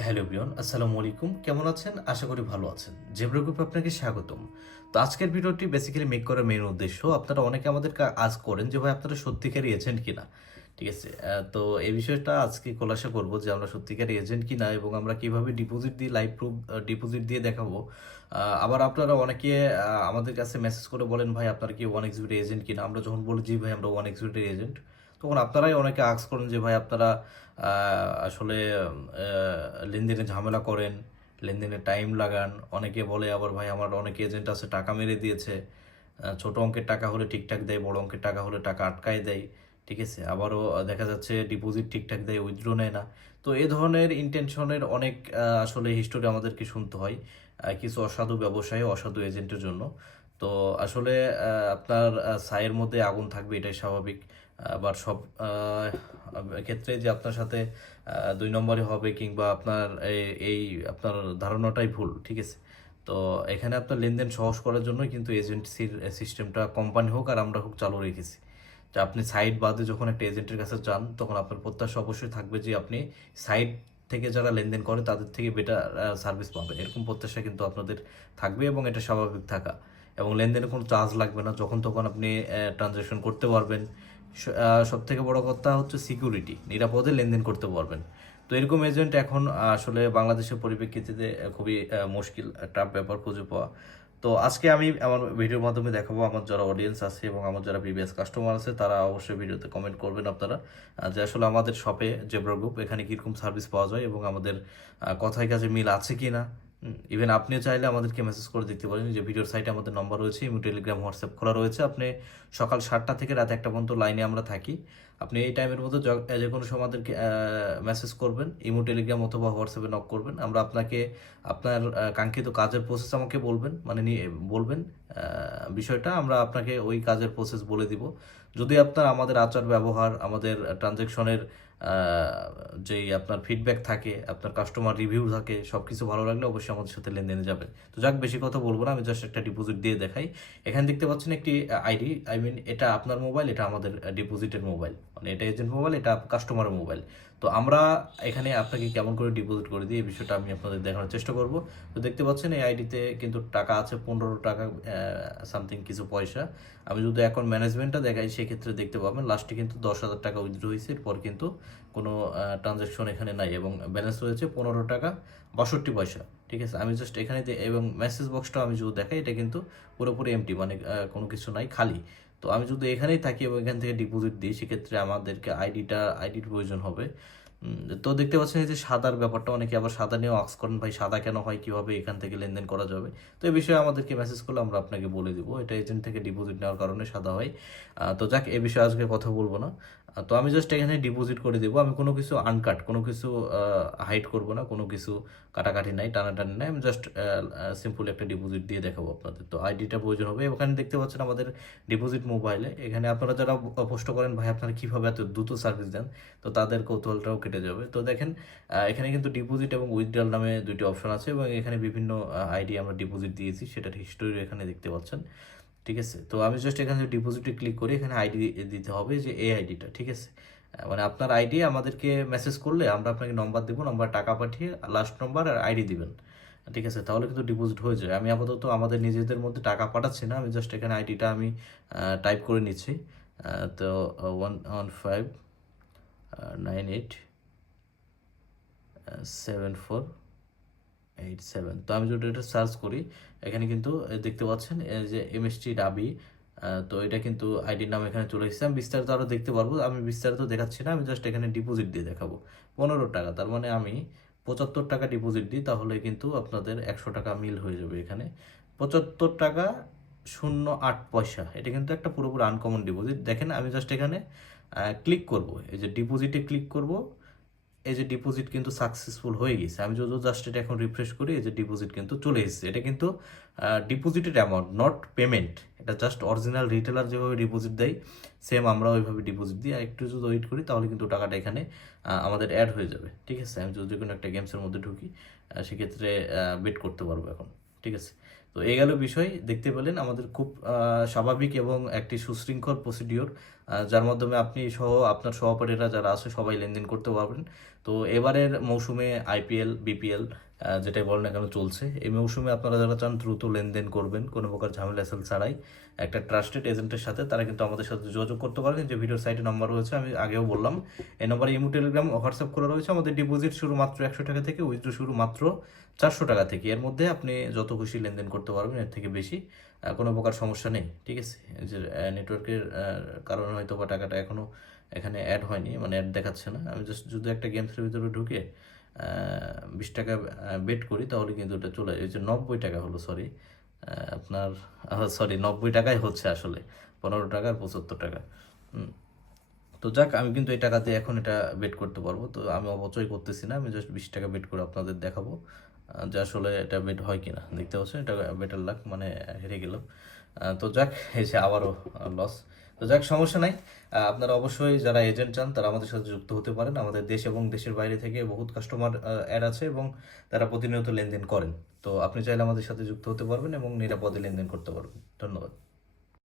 Hello everyone, আসসালামু আলাইকুম। কেমন আছেন? আশা করি ভালো আছেন। জেব্রা গ্রুপে আপনাকে স্বাগতম। তো আজকের ভিডিওটি বেসিক্যালি মেক করার মেইন উদ্দেশ্য, আপনারা অনেকে আমাদেরকে আস্ক করেন যে ভাই আপনারা সত্যিকারই এজেন্ট কিনা। ঠিক আছে? তো এই বিষয়টা আজকে খোলাসা করব যে আমরা সত্যিকারের এজেন্ট কিনা এবং আমরা কিভাবে ডিপোজিট দিয়ে লাইভ প্রুফ ডিপোজিট দিয়ে দেখাবো। আবার আপনারা অনেকে আমাদের কাছে মেসেজ করে বলেন ভাই আপনারা কি ওয়ান এক্সবিটের এজেন্ট কিনা। আমরা যখন বলি জি ভাই আমরা ওয়ান এক্সবিটের এজেন্ট, তখন আপনারাই অনেকে আস্ক করেন যে ভাই আপনারা আসলে লেনদেনে ঝামেলা করেন, লেনদেনে টাইম লাগান। অনেকে বলে আবার ভাই আমার অনেক এজেন্ট আছে টাকা মেরে দিয়েছে, ছোট অঙ্কের টাকা হলে ঠিকঠাক দেয়, বড় অঙ্কের টাকা হলে টাকা আটকায় দেয়। ঠিক আছে, আবারও দেখা যাচ্ছে ডিপোজিট ঠিকঠাক দেয়, উইথড্র নেয় না। তো এই ধরনের ইন্টেনশনের অনেক আসলে হিস্টোরি আমাদেরকে শুনতে হয় কিছু অসাধু ব্যবসায়ী, অসাধু এজেন্টের জন্য। তো আসলে আপনার ছায়ের মধ্যে আগুন থাকবে, এটাই স্বাভাবিক। আবার সব ক্ষেত্রে যে আপনার সাথে দুই নম্বরই হবে কিংবা আপনার এই আপনার ধারণাটাই ভুল। ঠিক আছে, তো এখানে আপনার লেনদেন সহজ করার জন্যই কিন্তু এজেন্সির সিস্টেমটা কোম্পানি হোক আর আমরা হোক চালু রেখেছি। যে আপনি সাইট বাদে যখন একটা এজেন্টের কাছে যান তখন আপনার প্রত্যাশা অবশ্যই থাকবে যে আপনি সাইট থেকে যারা লেনদেন করে তাদের থেকে বেটার সার্ভিস পাবেন, এরকম প্রত্যাশা কিন্তু আপনাদের থাকবে এবং এটা স্বাভাবিক থাকা। এবং লেনদেনে কোনো চার্জ লাগবে না, যখন তখন আপনি ট্রানজ্যাকশন করতে পারবেন। সব থেকে বড় কথা হচ্ছে সিকিউরিটি, নিরাপদে লেনদেন করতে পারবেন। তো এরকম এজেন্ট এখন আসলে বাংলাদেশের পরিপ্রেক্ষিতে খুবই মুশকিল টাফ ব্যাপার খুঁজে পাওয়া। তো আজকে আমি আমার ভিডিওর মাধ্যমে দেখাবো, আমার যারা অডিয়েন্স আছে এবং আমার যারা প্রিভিয়াস কাস্টমার আছে তারা অবশ্যই ভিডিওতে কমেন্ট করবেন আপনারা, যে আসলে আমাদের শপে জেব্রা গ্রুপ এখানে কীরকম সার্ভিস পাওয়া যায় এবং আমাদের কথায় কাজে মিল আছে কি না। ইভেন আপনিও চাইলে আমাদেরকে মেসেজ করে দেখতে পারেন, যে ভিডিওর সাইটে আমাদের নম্বর রয়েছে, ইমো টেলিগ্রাম হোয়াটসঅ্যাপ খোলা রয়েছে। আপনি সকাল 7টা থেকে রাত 1টা পর্যন্ত লাইনে আমরা থাকি। আপনি এই টাইমের মধ্যে যে কোনো সময় আমাদেরকে মেসেজ করবেন, ইমো টেলিগ্রাম অথবা হোয়াটসঅ্যাপে নক করবেন। আমরা আপনাকে আপনার কাঙ্ক্ষিত কাজের প্রসেস আমাকে বলবেন, মানে বলবেন বিষয়টা, আমরা আপনাকে ওই কাজের প্রসেস বলে দিব। যদি আপনার আমাদের আচার ব্যবহার, আমাদের ট্রানজ্যাকশনের যেই আপনার ফিডব্যাক থাকে, আপনার কাস্টমার রিভিউ থাকে, সব কিছু ভালো লাগলে অবশ্যই আমাদের সাথে লেনদেনে যাবেন। তো যাক, বেশি কথা বলবো না, আমি জাস্ট একটা ডিপোজিট দিয়ে দেখাই। এখানে দেখতে পাচ্ছেন একটি আইডি, আই মিন এটা আপনার মোবাইল, এটা আমাদের ডিপোজিটের মোবাইল, মানে এটা এজেন্ট মোবাইল, এটা কাস্টমারের মোবাইল। তো আমরা এখানে আপনাকে কেমন করে ডিপোজিট করে দিই এই বিষয়টা আমি আপনাদের দেখানোর চেষ্টা করব। তো দেখতে পাচ্ছেন এই আইডিতে কিন্তু টাকা আছে 15 টাকা সামথিং কিছু পয়সা। আমি যদি এখন ম্যানেজমেন্টটা দেখাই সেক্ষেত্রে দেখতে পাবেন লাস্টে কিন্তু 10,000 টাকা উইথড্র হয়েছে, এরপর কিন্তু কোনো ট্রানজ্যাকশন এখানে নাই এবং ব্যালেন্স রয়েছে 15 টাকা 62 পয়সা। ঠিক আছে, আমি জাস্ট এখানে এবং মেসেজ বক্সটা আমি যদি দেখাই এটা কিন্তু পুরোপুরি এমটি, মানে কোনো কিছু নাই, খালি। তো আমি যদি এখানেই থাকি এবং এখান থেকে ডিপোজিট দিই সেক্ষেত্রে আমাদেরকে আইডির প্রয়োজন হবে। তো দেখতে পাচ্ছেন এই যে সাদার ব্যাপারটা, অনেকে আবার সাদা নিয়েও আক্স করেন ভাই সাদা কেন হয়, কিভাবে এখান থেকে লেনদেন করা যাবে। তো এই বিষয়ে আমাদেরকে মেসেজ করলে আমরা আপনাকে বলে দিব, এটা এজেন্ট থেকে ডিপোজিট নেওয়ার কারণে সাদা হয়। তো যাক, এ বিষয়ে আজকে কথা বলবো না। তো আমি জাস্ট এখানে ডিপোজিট করে দেবো, আমি কোনো কিছু আনকাট, কোনো কিছু হাইড করব না, কোনো কিছু কাটাকাটি নাই, টানাটানি নাই, আমি জাস্ট সিম্পল একটা ডিপোজিট দিয়ে দেখাবো আপনাদের। তো আইডিটা প্রয়োজন হবে, ওখানে দেখতে পাচ্ছেন আমাদের ডিপোজিট মোবাইলে। এখানে আপনারা যারা প্রশ্ন করেন ভাই আপনারা কীভাবে এত দ্রুত সার্ভিস দেন, তো তাদের কৌতূহলটাও কেটে যাবে। তো দেখেন এখানে কিন্তু ডিপোজিট এবং উইথড্রল নামে দুইটি অপশন আছে এবং এখানে বিভিন্ন আইডি আমরা ডিপোজিট দিয়েছি, সেটার হিস্টোরি এখানে দেখতে পাচ্ছেন। ঠিক আছে, তো আমি জাস্ট এখানে ডিপোজিটে ক্লিক করি, এখানে আইডি দিতে হবে, যে এই আইডিটা। ঠিক আছে, মানে আপনার আইডি আমাদেরকে মেসেজ করলে আমরা আপনাকে নম্বর দেবো, নম্বর টাকা পাঠিয়ে লাস্ট নম্বর আর আইডি দিবেন। ঠিক আছে, তাহলে কিন্তু ডিপোজিট হয়ে যায়। আমি আপাতত আমাদের নিজেদের মধ্যে টাকা পাঠাচ্ছি না, আমি জাস্ট এখানে আইডিটা আমি টাইপ করে নিচ্ছি। তো 115987487। তো আমি যদি এটা সার্চ করি এখানে কিন্তু দেখতে পাচ্ছেন এই যে এমএসটি ডাবি। তো এটা কিন্তু আইডির নাম এখানে চলে এসেছে। আমি বিস্তারিত আরও দেখতে পারবো, আমি বিস্তারিত দেখাচ্ছি না, আমি জাস্ট এখানে ডিপোজিট দিয়ে দেখাবো 15 টাকা। তার মানে আমি 75 টাকা ডিপোজিট দিই, তাহলে কিন্তু আপনাদের 100 টাকা মিল হয়ে যাবে এখানে। 75 টাকা 08 পয়সা, এটা কিন্তু একটা পুরোপুরি আনকমন ডিপোজিট। দেখেন আমি জাস্ট এখানে ক্লিক করব, এই যে ডিপোজিটে ক্লিক করব, এই যে ডিপোজিট কিন্তু সাকসেসফুল হয়ে গেছে। আমি যদি জাস্ট এটা এখন রিফ্রেশ করি, এই যে ডিপোজিট কিন্তু চলে এসেছে। এটা কিন্তু ডিপোজিটেড অ্যামাউন্ট, নট পেমেন্ট। এটা জাস্ট অরিজিনাল রিটেলার যেভাবে ডিপোজিট দেয় সেম আমরা ওইভাবে ডিপোজিট দিই। আর একটু যদি ওয়েট করি তাহলে কিন্তু টাকাটা এখানে আমাদের অ্যাড হয়ে যাবে। ঠিক আছে, আমি যদি কোনো একটা গেমসের মধ্যে ঢুকি সেক্ষেত্রে বেট করতে পারবো এখন। ঠিক আছে। তো এই গেল বিষয়, দেখতে পেলেন আমাদের খুব স্বাভাবিক এবং একটি সুশৃঙ্খল প্রসিডিওর, যার মাধ্যমে আপনি সহ আপনার সহপাঠীরা যারা আছে সবাই লেনদেন করতে পারবেন। তো এবারের মৌসুমে আইপিএল বিপিএল যেটাই বলেন না কেন চলছে, এই মৌসুমে আপনারা যারা চান দ্রুত লেনদেন করবেন কোনো প্রকার ঝামেলা হাসেল ছাড়াই একটা ট্রাস্টেড এজেন্টের সাথে, তারা কিন্তু আমাদের সাথে যোগাযোগ করতে পারেন। যে ভিডিওর সাইটে নাম্বার রয়েছে, আমি আগেও বললাম, এই নাম্বারে ইমো টেলিগ্রাম হোয়াটসঅ্যাপ করা রয়েছে। আমাদের ডিপোজিট শুরু মাত্র 100 টাকা থেকে, উইথড্র শুরু মাত্র 400 টাকা থেকে। এর মধ্যে আপনি যত খুশি লেনদেন করতে পারবেন, এর থেকে বেশি কোনো প্রকার সমস্যা নেই। ঠিক আছে, এই যে নেটওয়ার্কের কারণে হয়তো বা টাকাটা এখনও এখানে অ্যাড হয়নি, মানে অ্যাড দেখাচ্ছে না। আমি জাস্ট যদি একটা গেমসের ভিতরে ঢুকে 20 টাকা বেট করি, তাহলে কিন্তু এটা চলে, এই যে 90 টাকা হলো, সরি আপনার, সরি 90 টাকাই হচ্ছে আসলে, 15 টাকা আর 75 টাকা। তো যাক, আমি কিন্তু এই টাকা দিয়ে এখন এটা বেট করতে পারবো। তো আমি অপচয় করতেছি না, আমি জাস্ট 20 টাকা বেট করে আপনাদের দেখাবো যে আসলে এটা বেট হয় কিনা। দেখতে পাচ্ছেন এটা বেটার লাক, মানে হেরে গেলাম। তো যাক, এই যে আবারও লস। তো যাক, সমস্যা নাই। আপনারা অবশ্যই যারা এজেন্ট চান তারা আমাদের সাথে যুক্ত হতে পারেন। আমাদের দেশ এবং দেশের বাইরে থেকে বহুত কাস্টমার অ্যাড আছে এবং তারা প্রতিনিয়ত লেনদেন করেন। তো আপনি চাইলে আমাদের সাথে যুক্ত হতে পারবেন এবং নিরাপদে লেনদেন করতে পারবেন। ধন্যবাদ।